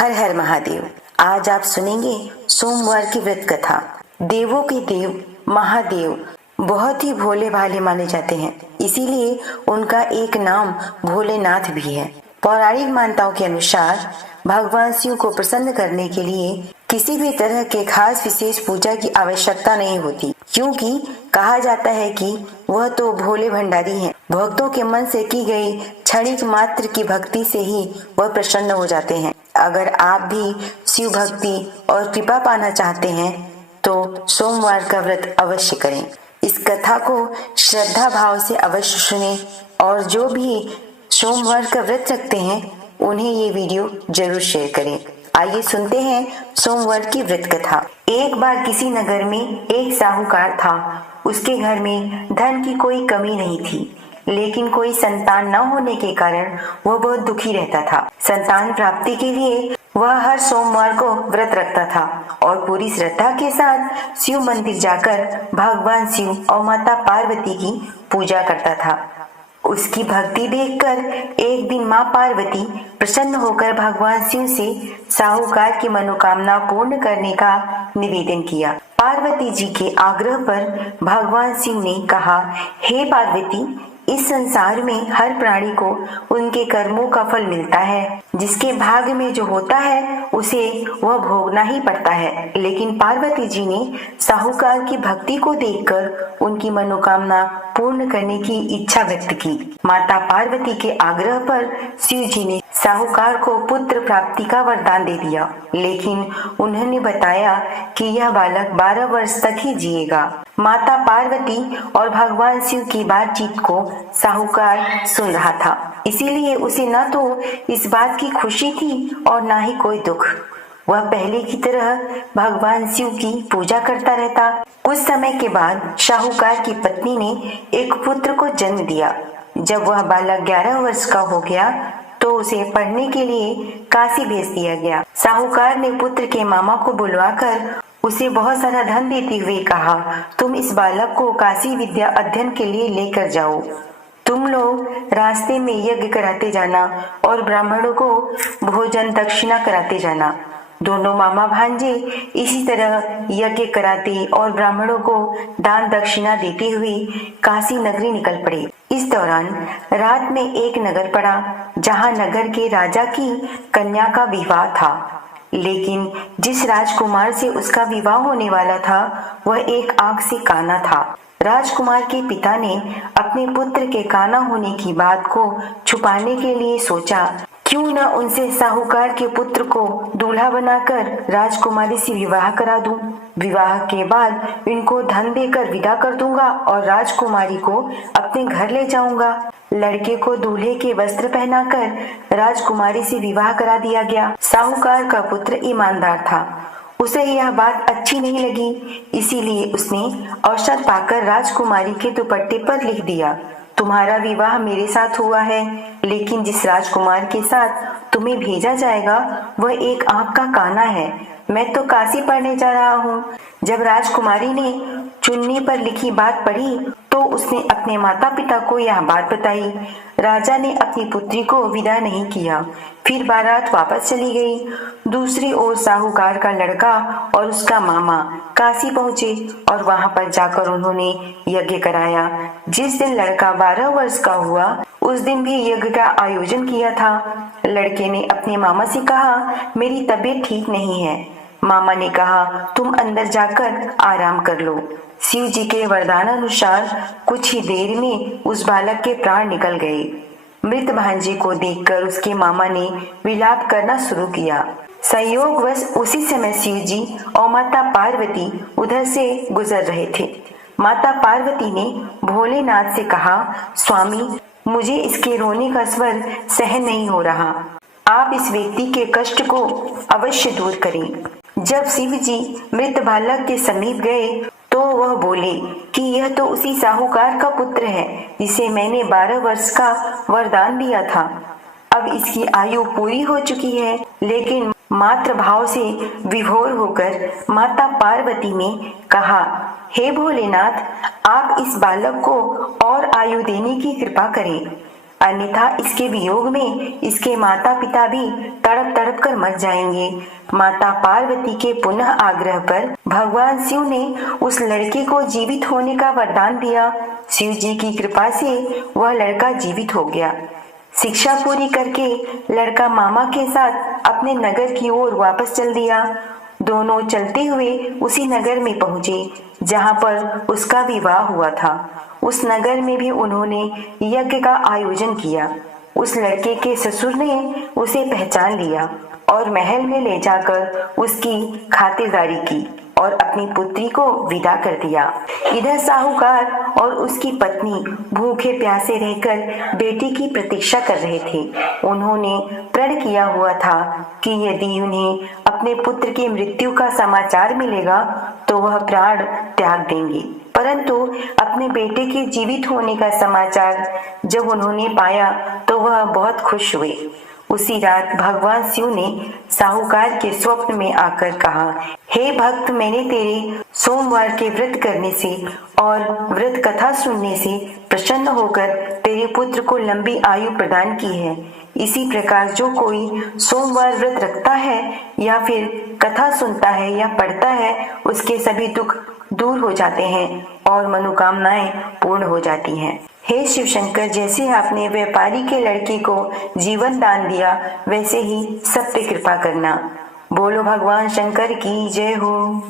हर हर महादेव। आज आप सुनेंगे सोमवार की व्रत कथा। देवों के देव महादेव बहुत ही भोले भाले माने जाते हैं, इसीलिए उनका एक नाम भोलेनाथ भी है। पौराणिक मान्यताओं के अनुसार भगवान शिव को प्रसन्न करने के लिए किसी भी तरह के खास विशेष पूजा की आवश्यकता नहीं होती, क्योंकि कहा जाता है कि वह तो भोले भंडारी हैं। भक्तों के मन से की गई क्षणिक मात्र की भक्ति से ही वह प्रसन्न हो जाते हैं। अगर आप भी शिव भक्ति और कृपा पाना चाहते हैं तो सोमवार का व्रत अवश्य करें। इस कथा को श्रद्धा भाव से अवश्य सुनें और जो भी सोमवार का व्रत रखते हैं उन्हें ये वीडियो जरूर शेयर करें। आइए सुनते हैं सोमवार की व्रत कथा। एक बार किसी नगर में एक साहूकार था। उसके घर में धन की कोई कमी नहीं थी, लेकिन कोई संतान न होने के कारण वह बहुत दुखी रहता था। संतान प्राप्ति के लिए वह हर सोमवार को व्रत रखता था और पूरी श्रद्धा के साथ शिव मंदिर जाकर भगवान शिव और माता पार्वती की पूजा करता था। उसकी भक्ति देखकर एक दिन माँ पार्वती प्रसन्न होकर भगवान शिव से साहूकार की मनोकामना पूर्ण करने का निवेदन किया। पार्वती जी के आग्रह पर भगवान शिव ने कहा, हे पार्वती, इस संसार में हर प्राणी को उनके कर्मों का फल मिलता है। जिसके भाग्य में जो होता है उसे वह भोगना ही पड़ता है। लेकिन पार्वती जी ने साहूकार की भक्ति को देखकर उनकी मनोकामना पूर्ण करने की इच्छा व्यक्त की। माता पार्वती के आग्रह पर शिव जी ने साहूकार को पुत्र प्राप्ति का वरदान दे दिया, लेकिन उन्होंने बताया कि यह बालक 12 वर्ष तक ही जिएगा। माता पार्वती और भगवान शिव की बातचीत को साहूकार सुन रहा था, इसीलिए उसे न तो इस बात की खुशी थी और न ही कोई दुख। वह पहले की तरह भगवान शिव की पूजा करता रहता। कुछ समय के बाद साहूकार की पत्नी ने एक पुत्र को जन्म दिया। जब वह बालक 11 वर्ष का हो गया तो उसे पढ़ने के लिए काशी भेज दिया गया। साहूकार ने पुत्र के मामा को बुलवाकर उसे बहुत सारा धन देते हुए कहा, तुम इस बालक को काशी विद्या अध्ययन के लिए लेकर जाओ। तुम लोग रास्ते में यज्ञ कराते जाना और ब्राह्मणों को भोजन दक्षिणा कराते जाना। दोनों मामा भांजे इसी तरह यज्ञ कराते और ब्राह्मणों को दान दक्षिणा देते हुए काशी नगरी निकल पड़े। इस दौरान रात में एक नगर पड़ा जहां नगर के राजा की कन्या का विवाह था, लेकिन जिस राजकुमार से उसका विवाह होने वाला था वह एक आंख से काना था। राजकुमार के पिता ने अपने पुत्र के काना होने की बात को छुपाने के लिए सोचा, क्यों न उनसे साहूकार के पुत्र को दूल्हा बनाकर राजकुमारी से विवाह करा दूं। विवाह के बाद इनको धन देकर विदा कर दूंगा और राजकुमारी को अपने घर ले जाऊंगा। लड़के को दूल्हे के वस्त्र पहनाकर राजकुमारी से विवाह करा दिया गया। साहूकार का पुत्र ईमानदार था, उसे यह बात अच्छी नहीं लगी, इसीलिए उसने अवसर पाकर राजकुमारी के दुपट्टे पर लिख दिया, तुम्हारा विवाह मेरे साथ हुआ है, लेकिन जिस राजकुमार के साथ तुम्हें भेजा जाएगा वह एक आंख का काना है। मैं तो काशी पढ़ने जा रहा हूँ। जब राजकुमारी ने चुन्नी पर लिखी बात पढ़ी तो उसने अपने माता पिता को यह बात बताई। राजा ने अपनी पुत्री को विदा नहीं किया, फिर बारात वापस चली गई। दूसरी ओर साहूकार का लड़का और उसका मामा काशी पहुंचे और वहां पर जाकर उन्होंने यज्ञ कराया। जिस दिन लड़का 12 वर्ष का हुआ उस दिन भी यज्ञ का आयोजन किया था। लड़के ने अपने मामा से कहा, मेरी तबीयत ठीक नहीं है। मामा ने कहा, तुम अंदर जाकर आराम कर लो। शिव जी के वरदान अनुसार कुछ ही देर में उस बालक के प्राण निकल गए। मृत भांजे को देखकर उसके मामा ने विलाप करना शुरू किया। संयोगवश उसी समय शिव जी और माता पार्वती उधर से गुजर रहे थे। माता पार्वती ने भोलेनाथ से कहा, स्वामी, मुझे इसके रोने का स्वर सहन नहीं हो रहा, आप इस व्यक्ति के कष्ट को अवश्य दूर करें। जब शिव जी मृत बालक के समीप गए तो वह बोले कि यह तो उसी साहूकार का पुत्र है जिसे मैंने 12 वर्ष का वरदान दिया था। अब इसकी आयु पूरी हो चुकी है। लेकिन मातृ भाव से विभोर होकर माता पार्वती ने कहा, हे भोलेनाथ, आप इस बालक को और आयु देने की कृपा करें। अन्यथा इसके वियोग में इसके माता पिता भी तड़प तड़प कर मर जाएंगे। माता पार्वती के पुनः आग्रह पर भगवान शिव ने उस लड़के को जीवित होने का वरदान दिया। शिव जी की कृपा से वह लड़का जीवित हो गया। शिक्षा पूरी करके लड़का मामा के साथ अपने नगर की ओर वापस चल दिया। दोनों चलते हुए उसी नगर में पहुंचे जहां पर उसका विवाह हुआ था। उस नगर में भी उन्होंने यज्ञ का आयोजन किया। उस लड़के के ससुर ने उसे पहचान लिया और महल में ले जाकर उसकी खातिरदारी की और अपनी पुत्री को विदा कर दिया। इधर साहूकार और उसकी पत्नी भूखे प्यासे रहकर बेटी की प्रतीक्षा कर रहे थे। उन्होंने प्रण किया हुआ था कि यदि उन्हें अपने पुत्र की मृत्यु का समाचार मिलेगा तो वह प्राण त्याग देंगे। परंतु अपने बेटे के जीवित होने का समाचार जब उन्होंने पाया तो वह बहुत खुश हुए। उसी रात भगवान शिव ने साहूकार के स्वप्न में आकर कहा, हे भक्त, मैंने तेरे सोमवार के व्रत करने से और व्रत कथा सुनने से प्रसन्न होकर तेरे पुत्र को लंबी आयु प्रदान की है। इसी प्रकार जो कोई सोमवार व्रत रखता है या फिर कथा सुनता है या पढ़ता है, उसके सभी दुख दूर हो जाते हैं और मनोकामनाएं पूर्ण हो जाती हैं। हे शिव शंकर, जैसे आपने व्यापारी के लड़के को जीवन दान दिया, वैसे ही सब पे कृपा करना। बोलो भगवान शंकर की जय हो।